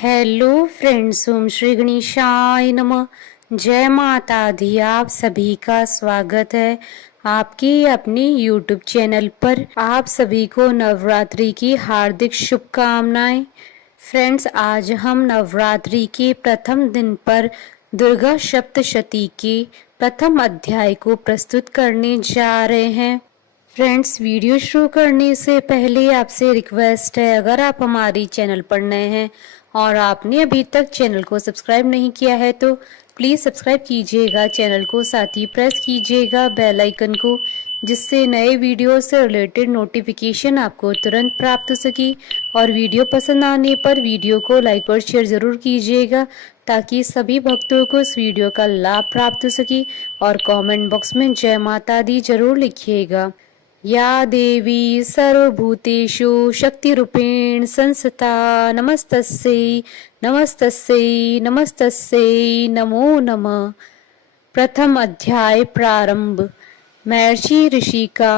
Hello friends, ओम श्री गणेशाय नमः। जय माता दी। आप सभी का स्वागत है आपके अपने यूट्यूब चैनल पर। आप सभी को नवरात्रि की हार्दिक शुभकामनाएं। फ्रेंड्स, आज हम नवरात्रि के प्रथम दिन पर दुर्गा सप्तशती के प्रथम अध्याय को प्रस्तुत करने जा रहे हैं। फ्रेंड्स, वीडियो शुरू करने से पहले आपसे रिक्वेस्ट है, अगर आप हमारी चैनल पर नए हैं और आपने अभी तक चैनल को सब्सक्राइब नहीं किया है तो प्लीज़ सब्सक्राइब कीजिएगा चैनल को, साथ ही प्रेस कीजिएगा बेल आइकन को, जिससे नए वीडियो से रिलेटेड नोटिफिकेशन आपको तुरंत प्राप्त हो सके। और वीडियो पसंद आने पर वीडियो को लाइक और शेयर ज़रूर कीजिएगा ताकि सभी भक्तों को इस वीडियो का लाभ प्राप्त हो सके। और कमेंट बॉक्स में जय माता दी जरूर लिखिएगा। या देवी सर्वभूतेषु शक्तिरूपेण संस्थिता नमस्तस्यै नमस्तस्यै नमस्तस्यै नमो नमः। प्रथम अध्याय प्रारंभ। महर्षि ऋषि का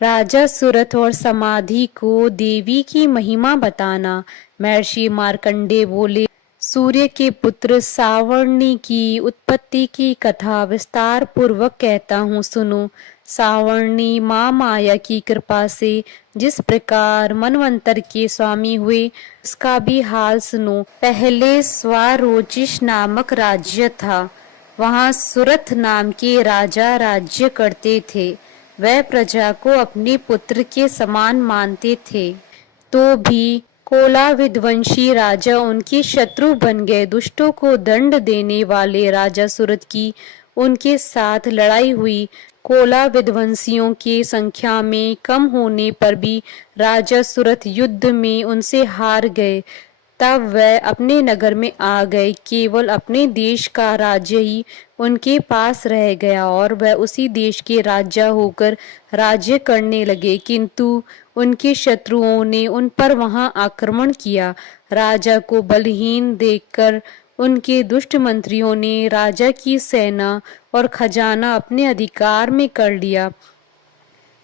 राजा सूरत और समाधि को देवी की महिमा बताना। महर्षि मार्कंडेय बोले, सूर्य के पुत्र सावर्णी की उत्पत्ति की कथा विस्तार पूर्वक कहता हूँ, सुनो। सावर्णी माँ माया की कृपा से जिस प्रकार मनवंतर के स्वामी हुए, उसका भी हाल सुनो। पहले स्वारोचिष नामक राज्य था। वहाँ सुरथ नाम के राजा राज्य करते थे। वह प्रजा को अपने पुत्र के समान मानते थे, तो भी कोला विध्वंसी राजा उनके शत्रु बन गए। दुष्टों को दंड देने वाले राजा सूरत की उनके साथ लड़ाई हुई। कोला विध्वंसियों की संख्या में कम होने पर भी राजा सूरत युद्ध में उनसे हार गए। तब वह अपने नगर में आ गए। केवल अपने देश का राज्य ही उनके पास रह गया और वह उसी देश के राजा होकर राज्य करने लगे। किंतु उनके शत्रुओं ने उन पर वहां आक्रमण किया। राजा को बलहीन देखकर उनके दुष्ट मंत्रियों ने राजा की सेना और खजाना अपने अधिकार में कर लिया।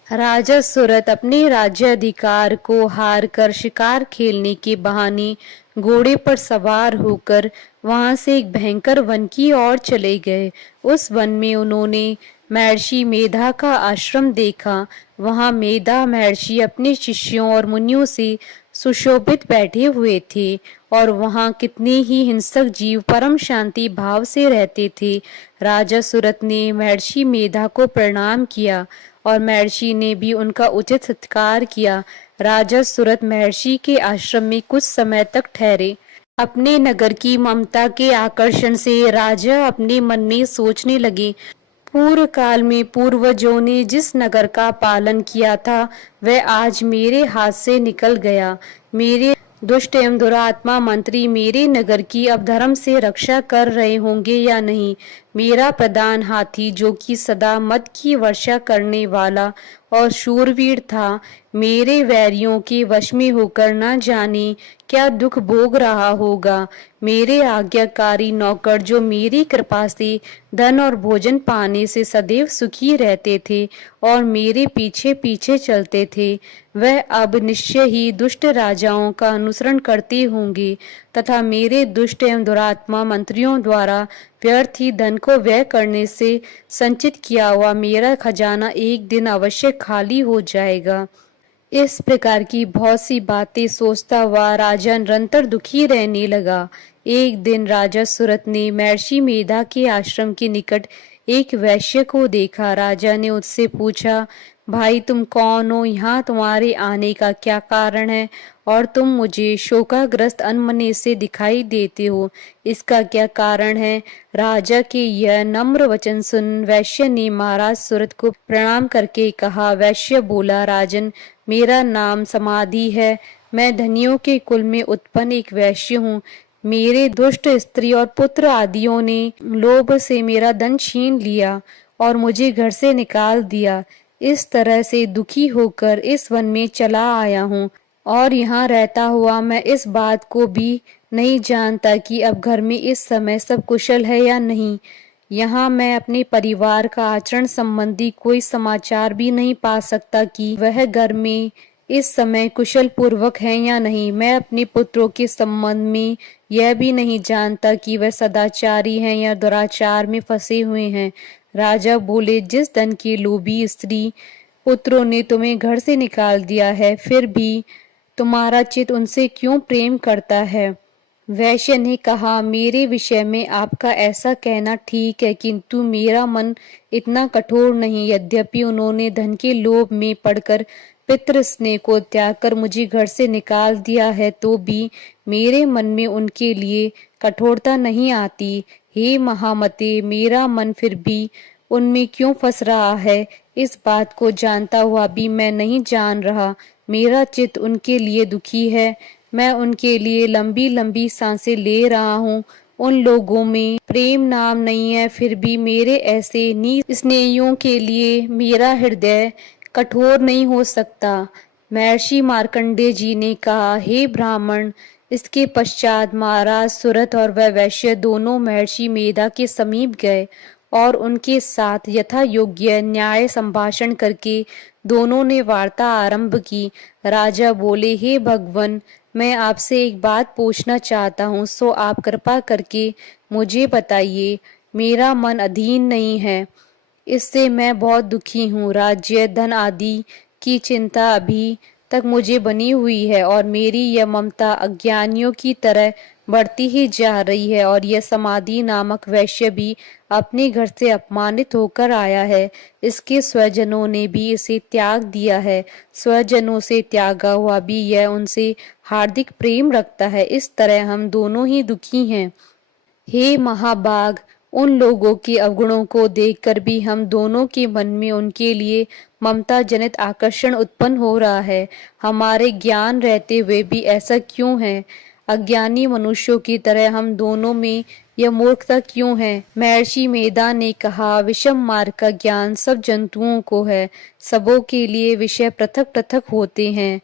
राजा सूरत अपने राज्य अधिकार को हार कर शिकार खेलने के बहाने घोड़े पर सवार होकर वहां से एक भयंकर वन की ओर चले गए। उस वन में उन्होंने महर्षि मेधा का आश्रम देखा। वहां मेधा महर्षि अपने शिष्यों और मुनियों से सुशोभित बैठे हुए थे और वहां कितने ही हिंसक जीव परम शांति भाव से रहते थे। राजा सूरत ने महर्षि मेधा को प्रणाम किया और महर्षि ने भी उनका उचित सत्कार किया। राजा सूरत महर्षि के आश्रम में कुछ समय तक ठहरे। अपने नगर की ममता के आकर्षण से राजा अपने मन में सोचने लगे, पूर्व काल में पूर्वजों ने जिस नगर का पालन किया था वह आज मेरे हाथ से निकल गया। मेरे दुष्ट एवं दुरात्मा मंत्री मेरे नगर की अधर्म से रक्षा कर रहे होंगे या नहीं। मेरा प्रधान हाथी, जो कि सदा मद की वर्षा करने वाला और शूरवीर था, मेरे वैरियों के वश में होकर न जाने क्या दुख भोग रहा होगा। मेरे आज्ञाकारी नौकर, जो मेरी कृपा से धन और भोजन पाने से सदैव सुखी रहते थे और मेरे पीछे पीछे चलते थे, वह अब निश्चय ही दुष्ट राजाओं का अनुसरण करते होंगे तथा मेरे दुष्ट एवं दुरात्मा मंत्रियों द्वारा व्यर्थ ही धन को व्यय करने से संचित किया हुआ मेरा खजाना एक दिन अवश्य खाली हो जाएगा। इस प्रकार की बहुत सी बातें सोचता हुआ राजा निरंतर दुखी रहने लगा। एक दिन राजा सूरत ने महर्षि मेधा के आश्रम के निकट एक वैश्य को देखा। राजा ने उससे पूछा, भाई तुम कौन हो? यहाँ तुम्हारे आने का क्या कारण है और तुम मुझे शोकाग्रस्त अनमने से दिखाई देते हो, इसका क्या कारण है? राजा के यह नम्र वचन सुन वैश्य ने महाराज सूरत को प्रणाम करके कहा। वैश्य बोला, राजन, मेरा नाम समाधि है। मैं धनियों के कुल में उत्पन्न एक वैश्य हूँ। मेरे दुष्ट स्त्री और पुत्र आदियों ने लोभ से मेरा धन छीन लिया और मुझे घर से निकाल दिया। इस तरह से दुखी होकर इस वन में चला आया हूँ और यहाँ रहता हुआ मैं इस बात को भी नहीं जानता कि अब घर में इस समय सब कुशल है या नहीं। यहाँ मैं अपने परिवार का आचरण संबंधी कोई समाचार भी नहीं पा सकता कि वह घर में इस समय कुशल पूर्वक हैं या नहीं। मैं अपने पुत्रों के संबंध में यह भी नहीं जानता कि वह सदाचारी हैं या दुराचार में फंसे हुए हैं। राजा बोले, जिस धन की लोभी स्त्री पुत्रों ने तुम्हें घर से निकाल दिया है, फिर भी तुम्हारा चित्त उनसे क्यों प्रेम करता है। वैश्य ने कहा, मेरे विषय में आपका ऐसा कहना ठीक है, किंतु मेरा मन इतना कठोर नहीं। यद्यपि उन्होंने धन के लोभ में पड़कर पितृ स्नेह को त्याग कर मुझे घर से निकाल दिया है, तो भी मेरे मन में उनके लिए कठोरता नहीं आती। हे महामते, मेरा मन फिर भी उनमें क्यों फंस रहा है, इस बात को जानता हुआ भी मैं नहीं जान रहा। मेरा चित्त उनके लिए दुखी है। मैं उनके लिए लंबी लंबी सांसें ले रहा हूँ। उन लोगों में प्रेम नाम नहीं है, फिर भी मेरे ऐसे निस्नेहियों के लिए मेरा हृदय कठोर नहीं हो सकता। महर्षि मार्कंडेय जी ने कहा, हे ब्राह्मण। इसके पश्चात महाराज सुरथ और वह वैश्य दोनों महर्षि मेधा के समीप गए और उनके साथ यथा योग्य न्याय संभाषण करके दोनों ने वार्ता आरंभ की। राजा बोले, हे भगवन, मैं आपसे एक बात पूछना चाहता हूँ, सो आप कृपा करके मुझे बताइए। मेरा मन अधीन नहीं है, इससे मैं बहुत दुखी हूँ। राज्य धन आदि की चिंता अभी तक मुझे बनी हुई है और मेरी यह ममता अज्ञानियों की तरह बढ़ती ही जा रही है। और यह समाधि नामक वैश्य भी अपने घर से अपमानित होकर आया है। इसके स्वजनों ने भी इसे त्याग दिया है। स्वजनों से त्यागा हुआ भी यह उनसे हार्दिक प्रेम रखता है। इस तरह हम दोनों ही दुखी हैं। हे महाभाग, उन लोगों के अवगुणों को देखकर भी हम दोनों के मन में उनके लिए ममता जनित आकर्षण उत्पन्न हो रहा है। हमारे ज्ञान रहते हुए भी ऐसा क्यों है। अज्ञानी मनुष्यों की तरह हम दोनों में यह मूर्खता क्यों है। महर्षि मेधा ने कहा, विषम मार्ग का ज्ञान सब जंतुओं को है। सबों के लिए विषय पृथक पृथक होते हैं।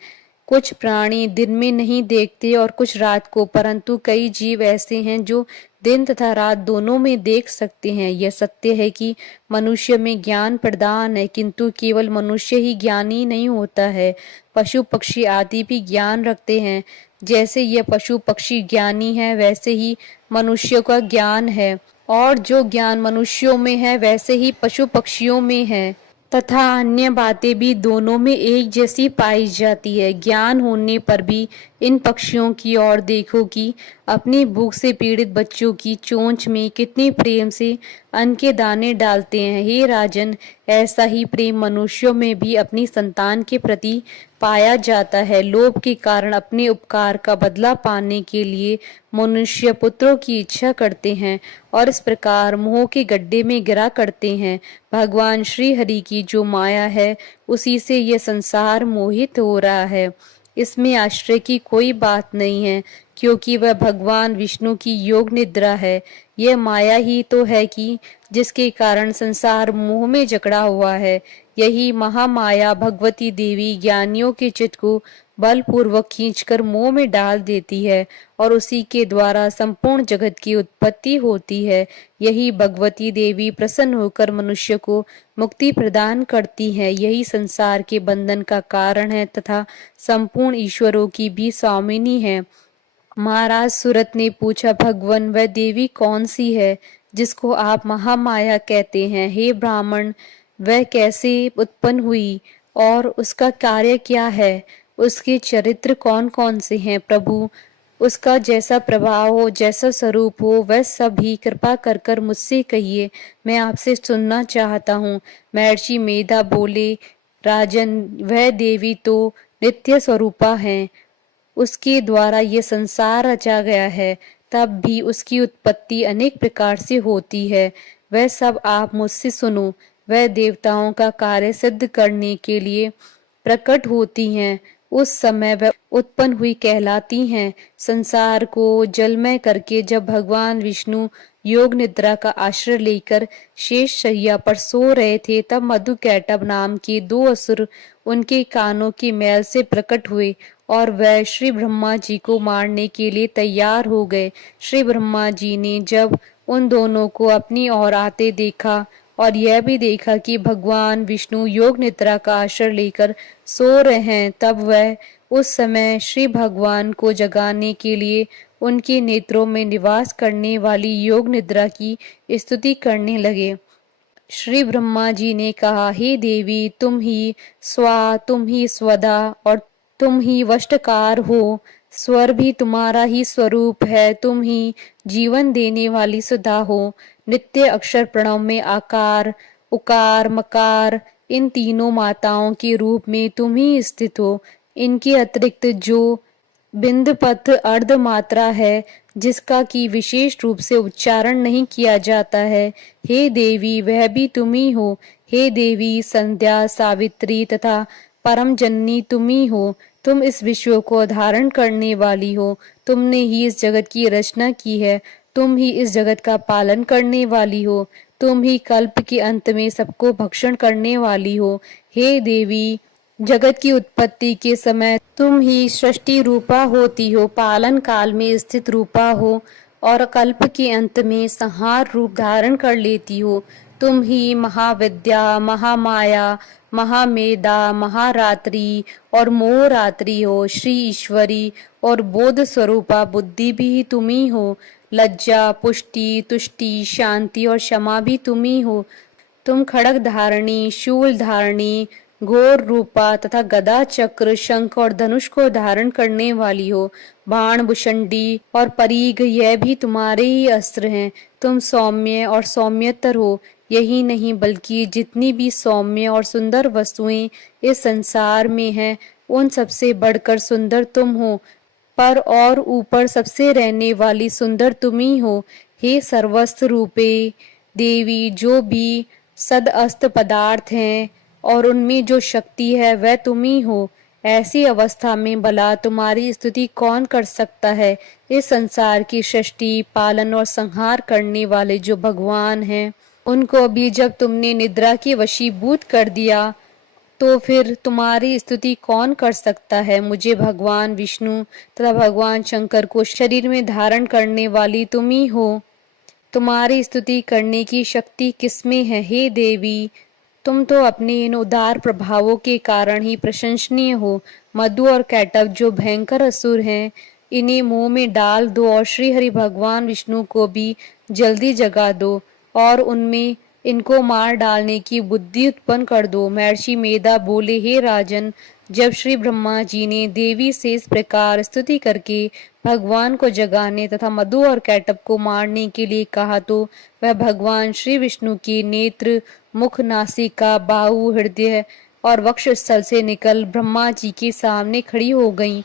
कुछ प्राणी दिन में नहीं देखते और कुछ रात को, परंतु कई जीव ऐसे हैं जो दिन तथा रात दोनों में देख सकते हैं। यह सत्य है कि मनुष्य में ज्ञान प्रदान है, किंतु केवल मनुष्य ही ज्ञानी नहीं होता है। पशु पक्षी आदि भी ज्ञान रखते हैं। जैसे यह पशु पक्षी ज्ञानी है, वैसे ही मनुष्य का ज्ञान है, और जो ज्ञान मनुष्यों में है वैसे ही पशु पक्षियों में है, तथा अन्य बातें भी दोनों में एक जैसी पाई जाती है। ज्ञान होने पर भी इन पक्षियों की ओर देखो कि अपनी भूख से पीड़ित बच्चों की चोंच में कितने प्रेम से अन्न के दाने डालते हैं। हे राजन, ऐसा ही प्रेम मनुष्यों में भी अपनी संतान के प्रति पाया जाता है। लोभ के कारण अपने उपकार का बदला पाने के लिए मनुष्य पुत्रों की इच्छा करते हैं और इस प्रकार मोह के गड्ढे में गिरा करते हैं। भगवान श्री हरि की जो माया है, उसी से यह संसार मोहित हो रहा है। इसमें आश्चर्य की कोई बात नहीं है, क्योंकि वह भगवान विष्णु की योग निद्रा है। यह माया ही तो है कि जिसके कारण संसार मोह में जकड़ा हुआ है। यही महामाया भगवती देवी ज्ञानियों के चित्त को बलपूर्वक खींचकर मोह में डाल देती है और उसी के द्वारा संपूर्ण जगत की उत्पत्ति होती है। यही भगवती देवी प्रसन्न होकर मनुष्य को मुक्ति प्रदान करती है। यही संसार के बंधन का कारण है तथा संपूर्ण ईश्वरों की भी स्वामिनी है। महाराज सुरत ने पूछा, भगवन, वह देवी कौन सी है जिसको आप महामाया कहते हैं। हे ब्राह्मण, वह कैसे उत्पन्न हुई और उसका कार्य क्या है। उसके चरित्र कौन कौन से हैं। प्रभु, उसका जैसा प्रभाव हो, जैसा स्वरूप हो, वह सब ही कृपा कर कर मुझसे कहिए। मैं आपसे सुनना चाहता हूँ। महर्षि मेधा बोले, राजन, वह देवी तो नित्य स्वरूपा है। उसके द्वारा ये संसार रचा गया है, तब भी उसकी उत्पत्ति अनेक प्रकार से होती है। वह सब आप मुझसे सुनो। वह देवताओं का कार्य सिद्ध करने के लिए प्रकट होती हैं। उस समय वह उत्पन्न हुई कहलाती हैं। संसार को जलमय करके जब भगवान विष्णु योग निद्रा का आश्रय लेकर शेष शैया पर सो रहे थे, तब मधुकैटभ नाम के दो असुर उनके कानों की मैल से प्रकट हुए और वह श्री ब्रह्मा जी को मारने के लिए तैयार हो गए। श्री ब्रह्मा जी ने जब उन दोनों को अपनी ओर आते देखा, और यह भी देखा कि भगवान विष्णु योग निद्रा का आश्रय लेकर सो रहे हैं, तब वह उस समय श्री भगवान को जगाने के लिए उनके नेत्रों में निवास करने वाली योग निद्रा की स्तुति करने लगे। श्री ब्रह्मा जी ने कहा, हे देवी, तुम ही स्वा, तुम ही स्वदा और तुम ही वष्टकार हो। स्वर भी तुम्हारा ही स्वरूप है, तुम ही जीवन देने वाली सुधा हो। नित्य अक्षर प्रणव में आकार, उकार, मकार, इन तीनों माताओं के रूप में तुम ही स्थित हो। इनके अतिरिक्त जो बिंद पथ अर्ध मात्रा है, जिसका कि विशेष रूप से उच्चारण नहीं किया जाता है, हे देवी, वह भी तुम ही हो। हे देवी, संध्या, सावित्री तथा परम जननी तुम ही हो। तुम इस विश्व को धारण करने वाली हो। तुमने ही इस जगत की रचना की है। तुम ही इस जगत का पालन करने वाली हो। तुम ही कल्प के अंत में सबको भक्षण करने वाली हो। हे देवी, जगत की उत्पत्ति के समय तुम ही सृष्टि रूपा होती हो, पालन काल में स्थित रूपा हो और कल्प के अंत में संहार रूप धारण कर लेती हो। तुम ही महाविद्या, महामाया, महामेधा, महारात्रि और मोहरात्रि हो। श्री ईश्वरी और बोध स्वरूपा बुद्धि भी तुम ही हो। लज्जा, पुष्टि, तुष्टि, शांति और क्षमा भी तुम ही हो। तुम खड़ग धारणी, शूल धारणी, घोर रूपा तथा गदा, चक्र, शंख और धनुष को धारण करने वाली हो। बाण, भुषंडी और परीघ, यह भी तुम्हारे ही अस्त्र हैं। तुम सौम्य और सौम्यतर हो। यही नहीं बल्कि जितनी भी सौम्य और सुंदर वस्तुएं इस संसार में हैं, उन सबसे बढ़कर सुंदर तुम हो। पर और ऊपर सबसे रहने वाली सुंदर तुम ही हो। हे सर्वस्व रूपे देवी, जो भी सद अस्त पदार्थ हैं और उनमें जो शक्ति है, वह तुम ही हो। ऐसी अवस्था में भला तुम्हारी स्तुति कौन कर सकता है। इस संसार की सृष्टि, पालन और संहार करने वाले जो भगवान हैं, उनको भी जब तुमने निद्रा के वशीभूत कर दिया, तो फिर तुम्हारी स्तुति कौन कर सकता है। मुझे भगवान विष्णु तथा भगवान शंकर को शरीर में धारण करने वाली तुम ही हो। तुम्हारी स्तुति करने की शक्ति किसमें है। हे देवी, तुम तो अपने इन उदार प्रभावों के कारण ही प्रशंसनीय हो। मधु और कैटव जो भयंकर असुर हैं, इन्हें मुंह में डाल दो और श्री हरि भगवान विष्णु को भी जल्दी जगा दो और उनमें इनको मार डालने की बुद्धि उत्पन्न कर दो। महर्षि मेधा बोले, हे राजन, जब श्री ब्रह्मा जी ने देवी से इस प्रकार स्तुति करके भगवान को जगाने तथा मधु और कैटव को मारने के लिए कहा, तो वह भगवान श्री विष्णु के नेत्र, मुख, नासिका, बाहु, हृदय और वक्ष स्थल से निकल ब्रह्मा जी के सामने खड़ी हो गईं।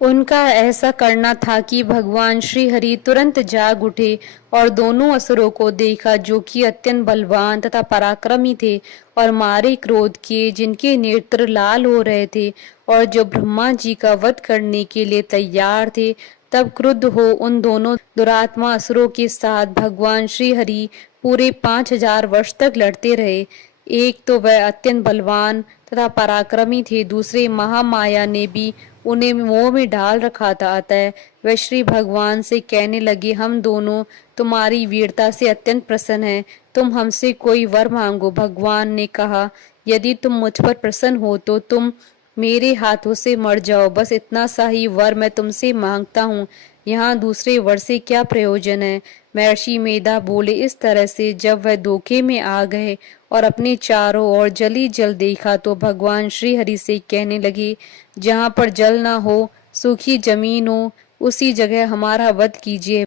उनका ऐसा करना था कि भगवान श्री हरि तुरंत जाग उठे और दोनों असुरों को देखा, जो कि अत्यंत बलवान तथा पराक्रमी थे और मारे क्रोध के, जिनके नेत्र लाल हो रहे थे और जो ब्रह्मा जी का वध करने के लिए तैयार थे। तब क्रुद्ध हो उन दोनों दुरात्मा असुरों के साथ भगवान श्री हरि पूरे 5000 वर्ष तक लड़ते रहे। एक तो वह अत्यंत बलवान तथा पराक्रमी थे, दूसरे महामाया ने भी उन्हें मोह में डाल रखा था। अतः वह श्री भगवान से कहने लगे, हम दोनों तुम्हारी वीरता से अत्यंत प्रसन्न हैं, तुम हमसे कोई वर मांगो। भगवान ने कहा, यदि तुम मुझ पर प्रसन्न हो तो तुम मेरे हाथों से मर जाओ। बस इतना सा ही वर मैं तुमसे मांगता हूँ, यहाँ दूसरे वर से क्या प्रयोजन है। महर्षि मेधा बोले, इस तरह से जब वह धोखे में आ गए और अपने चारों ओर जली जल देखा, तो भगवान श्री हरि से कहने लगे, जहाँ पर जल ना हो, सूखी जमीन हो, उसी जगह हमारा वध कीजिए।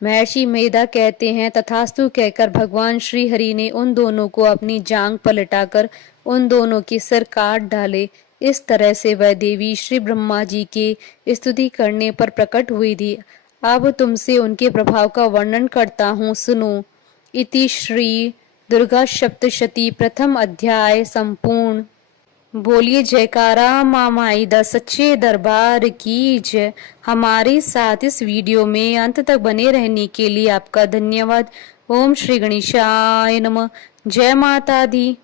महर्षि मेधा कहते हैं, तथास्तु कहकर भगवान श्री हरि ने उन दोनों को अपनी जांग पर लिटाकर उन दोनों के सिर काट डाले। इस तरह से वह देवी श्री ब्रह्मा जी के स्तुति करने पर प्रकट हुई थी। अब तुमसे उनके प्रभाव का वर्णन करता हूँ, सुनो। इति श्री दुर्गा सप्तशती प्रथम अध्याय संपूर्ण। बोलिए जयकारा मामाई द सच्चे दरबार की जय। हमारे साथ इस वीडियो में अंत तक बने रहने के लिए आपका धन्यवाद। ओम श्री गणेशाय नमः। जय माता दी।